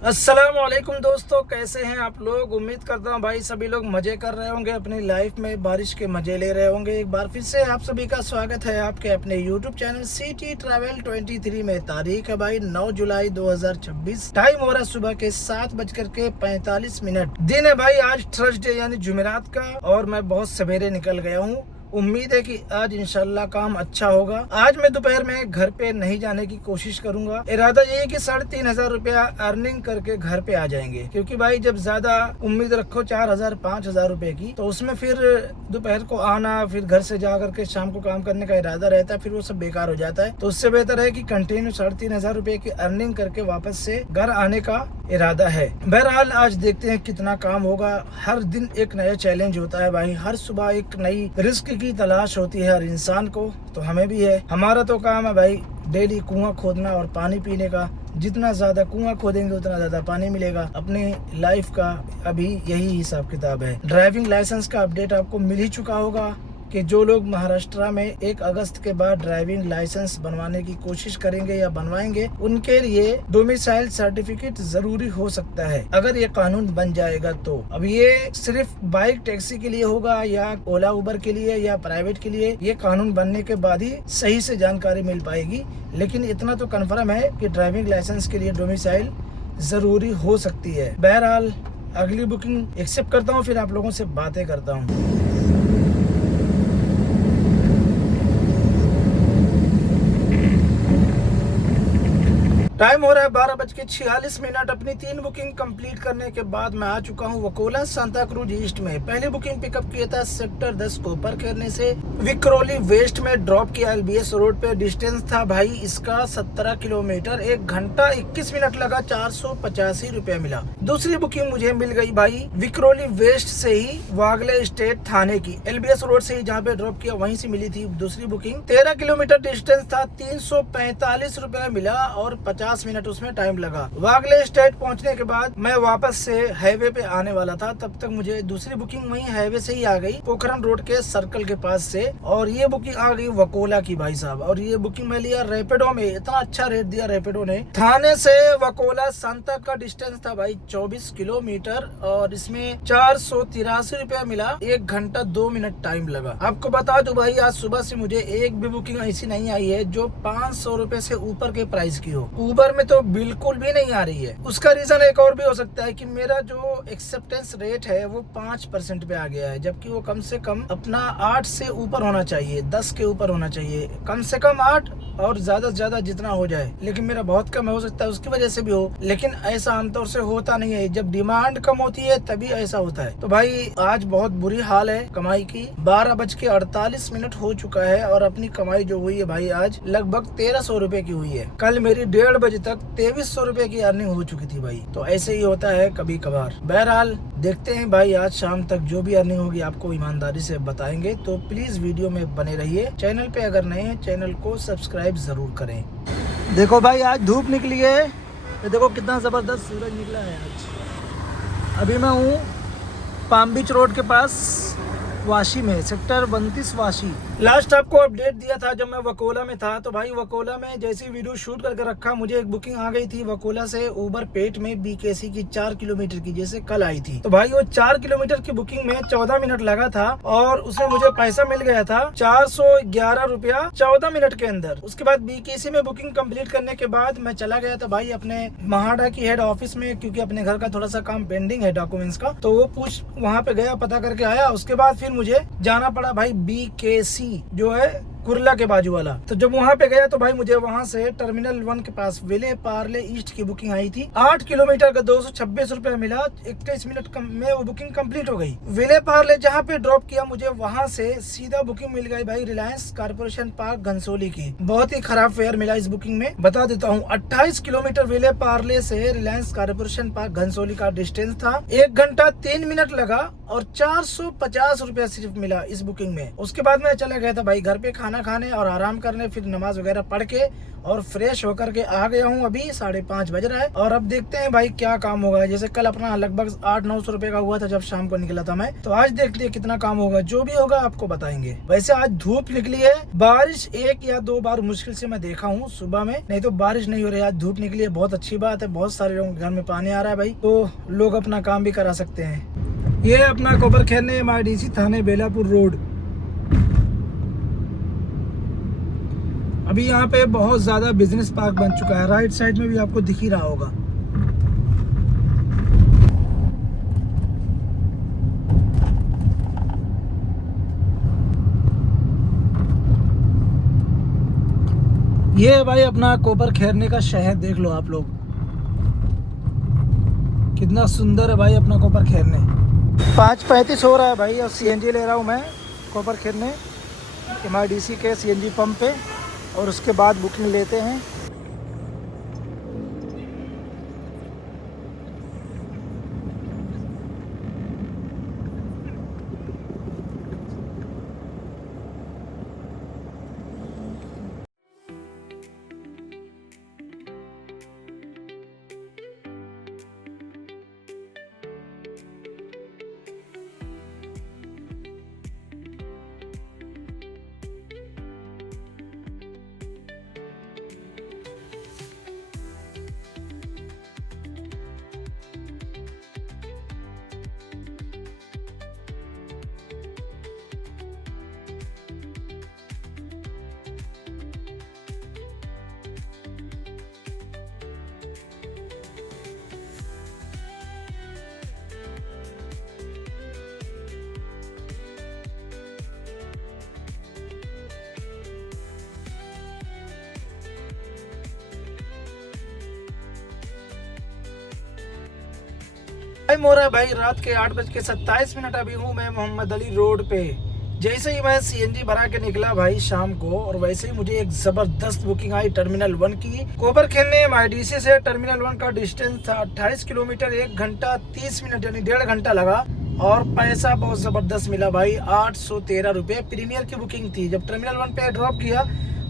अस्सलामुअलैकुम दोस्तों, कैसे हैं आप लोग। उम्मीद करता हूं भाई सभी लोग मजे कर रहे होंगे, अपनी लाइफ में बारिश के मजे ले रहे होंगे। एक बार फिर से आप सभी का स्वागत है आपके अपने यूट्यूब चैनल सिटी ट्रैवल 23 में। तारीख है भाई 9 जुलाई 2026। टाइम हो रहा है सुबह के 7:45। दिन है भाई आज थर्सडे यानी जुमेरात का, और मैं बहुत सवेरे निकल गया हूँ। उम्मीद है कि आज इंशाल्लाह काम अच्छा होगा। आज मैं दोपहर में घर पे नहीं जाने की कोशिश करूंगा। इरादा ये है कि 3,500 रुपया अर्निंग करके घर पे आ जाएंगे, क्योंकि भाई जब ज्यादा उम्मीद रखो 4,000 5,000 रुपए की, तो उसमें फिर दोपहर को आना, फिर घर से जा करके शाम को काम करने का इरादा रहता है, फिर वो सब बेकार हो जाता है। तो उससे बेहतर है कि कंटिन्यू 3,500 रुपए की अर्निंग करके वापस से घर आने का इरादा है। बहरहाल आज देखते हैं कितना काम होगा। हर दिन एक नया चैलेंज होता है भाई, हर सुबह एक नई रिस्क की तलाश होती है हर इंसान को, तो हमें भी है। हमारा तो काम है भाई डेली कुआं खोदना और पानी पीने का। जितना ज्यादा कुआं खोदेंगे उतना ज्यादा पानी मिलेगा। अपनी लाइफ का अभी यही हिसाब किताब है। ड्राइविंग लाइसेंस का अपडेट आपको मिल ही चुका होगा कि जो लोग महाराष्ट्र में 1 अगस्त के बाद ड्राइविंग लाइसेंस बनवाने की कोशिश करेंगे या बनवाएंगे, उनके लिए डोमिसाइल सर्टिफिकेट जरूरी हो सकता है अगर ये कानून बन जाएगा। तो अब ये सिर्फ बाइक टैक्सी के लिए होगा या ओला उबर के लिए या प्राइवेट के लिए, ये कानून बनने के बाद ही सही से जानकारी मिल पाएगी। लेकिन इतना तो कन्फर्म है कि ड्राइविंग लाइसेंस के लिए डोमिसाइल जरूरी हो सकती है। बहरहाल अगली बुकिंग एक्सेप्ट करता हूँ, फिर आप लोगों से बातें करता हूँ। टाइम हो रहा है 12:46। अपनी 3 बुकिंग कंप्लीट करने के बाद मैं आ चुका हूँ वकोला सांता क्रूज ईस्ट में। पहली बुकिंग पिकअप किया था सेक्टर 10 को पर करने से विक्रोली वेस्ट में ड्रॉप किया LBS रोड पे। डिस्टेंस था भाई इसका 17 किलोमीटर। 1 घंटा 21 मिनट लगा, 485 रुपया मिला। दूसरी बुकिंग मुझे मिल गई भाई विक्रोली वेस्ट से ही वागले स्टेट थाने की। LBS रोड से ही जहाँ पे ड्रॉप किया वहीं से मिली थी दूसरी बुकिंग। 13 किलोमीटर डिस्टेंस था, 345 रुपया मिला और 50 मिनट उसमें टाइम लगा। वागले स्टेट पहुंचने के बाद मैं वापस से हाईवे पे आने वाला था, तब तक मुझे दूसरी बुकिंग वहीं हाईवे से ही आ गई, पोखरन रोड के सर्कल के पास से। और ये बुकिंग आ गई वकोला की भाई साहब। और ये बुकिंग मैं लिया रैपिडो में। इतना अच्छा रेट दिया रैपिडो ने। थाने से वकोला सांता का डिस्टेंस था भाई 24 किलोमीटर और इसमें 483 रुपया मिला। 1 घंटा 2 मिनट टाइम लगा। आपको बता दो भाई आज सुबह से मुझे एक भी बुकिंग ऐसी नहीं आई है जो 500 रुपए से ऊपर के प्राइस की हो। उबर में तो बिल्कुल भी नहीं आ रही है। उसका रीजन एक और भी हो सकता है कि मेरा जो एक्सेप्टेंस रेट है वो 5% पे आ गया है, जबकि वो कम से कम अपना 8 से ऊपर होना चाहिए, 10 के ऊपर होना चाहिए। कम से कम 8 और ज्यादा से ज्यादा जितना हो जाए, लेकिन मेरा बहुत कम हो सकता है, उसकी वजह से भी हो। लेकिन ऐसा आमतौर से होता नहीं है। जब डिमांड कम होती है तभी ऐसा होता है। तो भाई आज बहुत बुरी हाल है कमाई की। 12:48 हो चुका है और अपनी कमाई जो हुई है भाई आज लगभग 1300 रुपए की हुई है। कल मेरी 1:30 बजे तक 2300 रुपए की अर्निंग हो चुकी थी भाई। तो ऐसे ही होता है कभी कभार। बहरहाल देखते हैं भाई आज शाम तक जो भी अर्निंग होगी आपको ईमानदारी से बताएंगे। तो प्लीज वीडियो में बने रहिए। चैनल पे अगर नए हैं चैनल को सब्सक्राइब जरूर करें। देखो भाई आज धूप निकली है, ये देखो कितना जबरदस्त सूरज निकला है आज। अभी मैं हूँ पाम बीच रोड के पास वाशी में, सेक्टर 32 वाशी। लास्ट आपको अपडेट दिया था जब मैं वकोला में था। तो भाई वकोला में जैसी वीडियो शूट करके रखा, मुझे एक बुकिंग आ गई थी वकोला से उबर पेट में BKC की 4 किलोमीटर की, जैसे कल आई थी। तो भाई वो 4 किलोमीटर की बुकिंग में 14 मिनट लगा था और उसमें मुझे पैसा मिल गया था 411 रुपया 14 मिनट के अंदर। उसके बाद BKC में बुकिंग कंप्लीट करने के बाद मैं चला गया था भाई अपने महाडा की हेड ऑफिस में, क्योंकि अपने घर का थोड़ा सा काम पेंडिंग है डॉक्यूमेंट्स का। तो वो वहाँ पे गया, पता करके आया। उसके बाद फिर मुझे जाना पड़ा भाई BKC जो है कुर्ला के बाजू वाला। तो जब वहाँ पे गया तो भाई मुझे वहाँ से टर्मिनल 1 के पास विले पार्ले ईस्ट की बुकिंग आई थी। 8 किलोमीटर का 226 रुपया मिला। 21 मिनट में वो बुकिंग कंप्लीट हो गई। विले पार्ले जहाँ पे ड्रॉप किया मुझे वहाँ से सीधा बुकिंग मिल गई भाई रिलायंस कारपोरेशन पार्क घनसोली की। बहुत ही खराब फेयर मिला इस बुकिंग में, बता देता हूँ। 28 किलोमीटर विले पार्ले से रिलायंस कारपोरेशन पार्क घनसोली का डिस्टेंस था। 1 घंटा 3 मिनट लगा और 450 रुपया सिर्फ मिला इस बुकिंग में। उसके बाद मैं चला गया था भाई घर पे खाना खाना खाने और आराम करने, फिर नमाज वगैरह पढ़ के और फ्रेश होकर के आ गया हूँ। अभी 5:30 बज रहा है और अब देखते हैं भाई क्या काम होगा। जैसे कल अपना लगभग 800-900 रुपए का हुआ था जब शाम को निकला था मैं, तो आज देखते हैं कितना काम होगा। जो भी होगा आपको बताएंगे। वैसे आज धूप निकली है, बारिश 1 या 2 बार मुश्किल से मैं देखा हूँ सुबह में, नहीं तो बारिश नहीं हो रही। आज धूप निकली है, बहुत अच्छी बात है। बहुत सारे लोगों के घर में पानी आ रहा है भाई, तो लोग अपना काम भी करा सकते हैं। ये अपना कोपर खैरने MIDC थाने बेलापुर रोड। अभी यहाँ पे बहुत ज्यादा बिजनेस पार्क बन चुका है। राइट साइड में भी आपको दिख ही रहा होगा। ये है भाई अपना कोपर खैरने का शहर, देख लो आप लोग कितना सुंदर है भाई अपना कोपर खैरने। 5:35 हो रहा है भाई और CNG ले रहा हूँ मैं कोपर खैरने MIDC के CNG पंप पे, और उसके बाद बुकिंग लेते हैं। टाइम हो रहा है भाई रात के 8:27। अभी हूँ मैं मोहम्मद अली रोड पे। जैसे ही मैं CNG भरा के निकला भाई शाम को, और वैसे ही मुझे एक जबरदस्त बुकिंग आई टर्मिनल 1 की। कोपर खैरने MIDC से टर्मिनल 1 का डिस्टेंस था 28 किलोमीटर, 1 घंटा 30 मिनट यानी 1.5 घंटा लगा, और पैसा बहुत जबरदस्त मिला भाई। 813 रुपये प्रीमियर की बुकिंग थी। जब टर्मिनल 1 पे ड्रॉप किया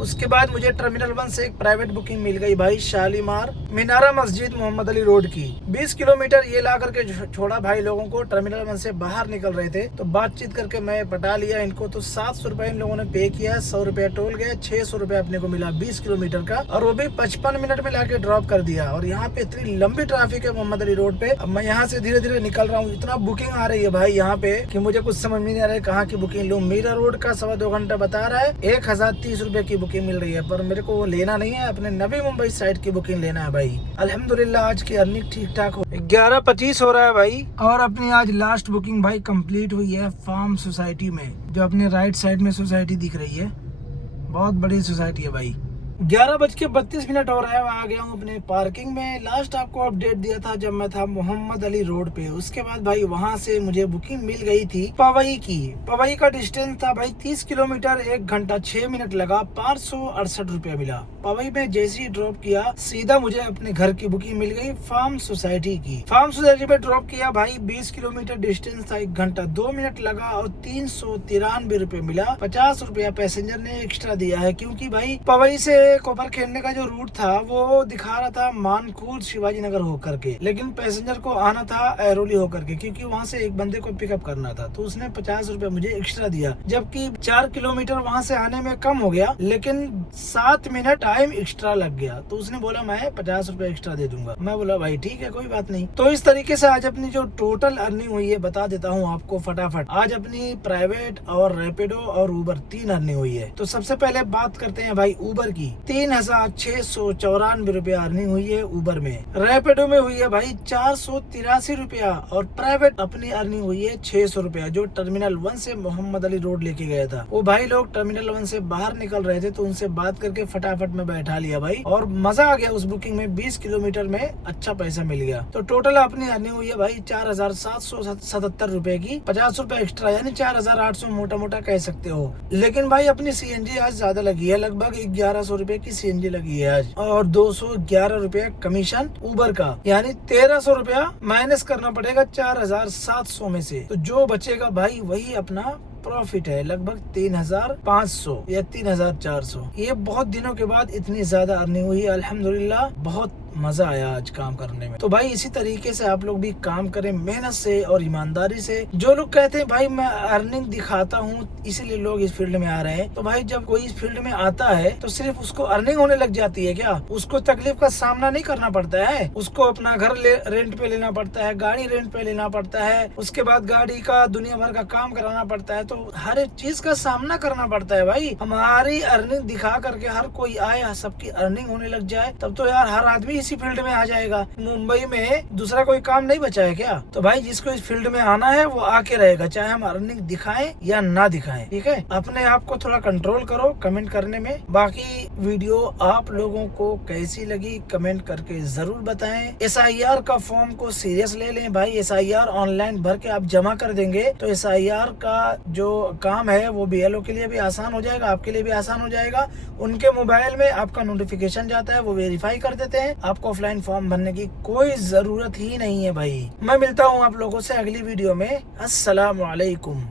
उसके बाद मुझे टर्मिनल 1 से एक प्राइवेट बुकिंग मिल गई भाई, शालीमार मीनारा मस्जिद मोहम्मद अली रोड की। 20 किलोमीटर ये ला करके छोड़ा भाई लोगों को। टर्मिनल 1 से बाहर निकल रहे थे तो बातचीत करके मैं पटा लिया इनको, तो 700 रुपए इन लोगों ने पे किया। 100 रुपया टोल गया, 600 रुपया अपने को मिला 20 किलोमीटर का, और वो भी 55 मिनट में लाके ड्रॉप कर दिया। और यहाँ पे इतनी लंबी ट्रैफिक है मोहम्मद अली रोड पे। अब मैं यहाँ से धीरे धीरे निकल रहा हूँ। इतना बुकिंग आ रही है भाई यहाँ पे कि मुझे कुछ समझ में नहीं आ रहा है कहाँ की बुकिंग लूँ। मीरा रोड का 2.25 घंटा बता रहा है, 1030 रुपए की बुकिंग मिल रही है, पर मेरे को वो लेना नहीं है, अपने नवी मुंबई साइड की बुकिंग लेना है भाई। अल्हम्दुलिल्लाह आज की अर्निंग ठीक ठाक हो। 11:25 हो रहा है भाई, और अपनी आज लास्ट बुकिंग भाई कंप्लीट हुई है फार्म सोसाइटी में, जो अपने राइट साइड में सोसाइटी दिख रही है। बहुत बड़ी सोसाइटी है भाई। 11:32 हो रहा है, मैं आ गया हूँ अपने पार्किंग में। लास्ट आपको अपडेट दिया था जब मैं था मोहम्मद अली रोड पे। उसके बाद भाई वहाँ से मुझे बुकिंग मिल गई थी पवई की। पवई का डिस्टेंस था भाई 30 किलोमीटर, 1 घंटा 6 मिनट लगा, 568 रुपया मिला। पवई में जैसे ही ड्रॉप किया सीधा मुझे अपने घर की बुकिंग मिल गई फार्म सोसाइटी की। फार्म सोसाइटी पे ड्रॉप किया भाई, 20 किलोमीटर डिस्टेंस था, 1 घंटा 2 मिनट लगा और 393 रुपये मिला। 50 रुपया पैसेंजर ने एक्स्ट्रा दिया है, क्योंकि भाई पवई से कोपर खैरने का जो रूट था वो दिखा रहा था मानकूर शिवाजी नगर होकर के, लेकिन पैसेंजर को आना था ऐरोली होकर के, क्योंकि वहाँ से एक बंदे को पिकअप करना था। तो उसने 50 रुपया मुझे एक्स्ट्रा दिया, जबकि 4 किलोमीटर वहाँ से आने में कम हो गया, लेकिन 7 मिनट टाइम एक्स्ट्रा लग गया। तो उसने बोला मैं 50 रुपया एक्स्ट्रा दे दूंगा। मैं बोला भाई ठीक है कोई बात नहीं। तो इस तरीके से आज अपनी जो टोटल अर्निंग हुई है बता देता हूँ आपको फटाफट। आज अपनी प्राइवेट और रैपिडो और उबर 3 अर्निंग हुई है। तो सबसे पहले बात करते हैं भाई उबर की। 3,694 रुपया अर्निंग हुई है उबर में। रैपिडो में हुई है भाई 483 रुपया, और प्राइवेट अपनी अर्निंग हुई है 600 रुपया, जो टर्मिनल 1 से मोहम्मद अली रोड लेके गया था। वो भाई लोग टर्मिनल 1 से बाहर निकल रहे थे, तो उनसे बात करके फटाफट में बैठा लिया भाई, और मजा आ गया उस बुकिंग में। 20 किलोमीटर में अच्छा पैसा मिल गया। तो टोटल अपनी अर्निंग हुई है भाई 4,777 रुपए की, 50 रुपया एक्स्ट्रा, यानी 4,800 मोटा मोटा कह सकते हो। लेकिन भाई अपनी CNG आज ज्यादा लगी है, लगभग 1100 रुपए की CNG लगी है आज, और 211 रुपया कमीशन उबर का, यानी 1300 रुपया माइनस करना पड़ेगा 4,700 में से। तो जो बचेगा भाई वही अपना प्रॉफिट है लगभग 3,500 या 3,400। ये बहुत दिनों के बाद इतनी ज्यादा अर्निंग हुई, अल्हम्दुलिल्लाह। बहुत मजा आया आज काम करने में। तो भाई इसी तरीके से आप लोग भी काम करें, मेहनत से और ईमानदारी से। जो लोग कहते हैं भाई मैं अर्निंग दिखाता हूँ इसीलिए लोग इस फील्ड में आ रहे हैं, तो भाई जब कोई इस फील्ड में आता है तो सिर्फ उसको अर्निंग होने लग जाती है क्या? उसको तकलीफ का सामना नहीं करना पड़ता है। उसको अपना घर रेंट पे लेना पड़ता है, गाड़ी रेंट पे लेना पड़ता है, उसके बाद गाड़ी का दुनिया भर का काम कराना पड़ता है। तो हर एक चीज का सामना करना पड़ता है भाई। हमारी अर्निंग दिखा करके हर कोई आए, सबकी अर्निंग होने लग जाए, तब तो यार हर आदमी इसी फील्ड में आ जाएगा। मुंबई में दूसरा कोई काम नहीं बचा है क्या? तो भाई जिसको इस फील्ड में आना है वो आके रहेगा, चाहे हम अर्निंग दिखाएं या ना दिखाएं। ठीक है, अपने आप को थोड़ा कंट्रोल करो कमेंट करने में। बाकी वीडियो आप लोगों को कैसी लगी कमेंट करके जरूर बताएं। SIR का फॉर्म को सीरियस ले लें भाई। SIR ऑनलाइन भर के आप जमा कर देंगे तो SIR का जो काम है वो BLO के लिए भी आसान हो जाएगा, आपके लिए भी आसान हो जाएगा। उनके मोबाइल में आपका नोटिफिकेशन जाता है, वो वेरीफाई कर देते हैं। आपको ऑफलाइन फॉर्म भरने की कोई जरूरत ही नहीं है भाई। मैं मिलता हूँ आप लोगों से अगली वीडियो में। अस्सलाम वालेकुम।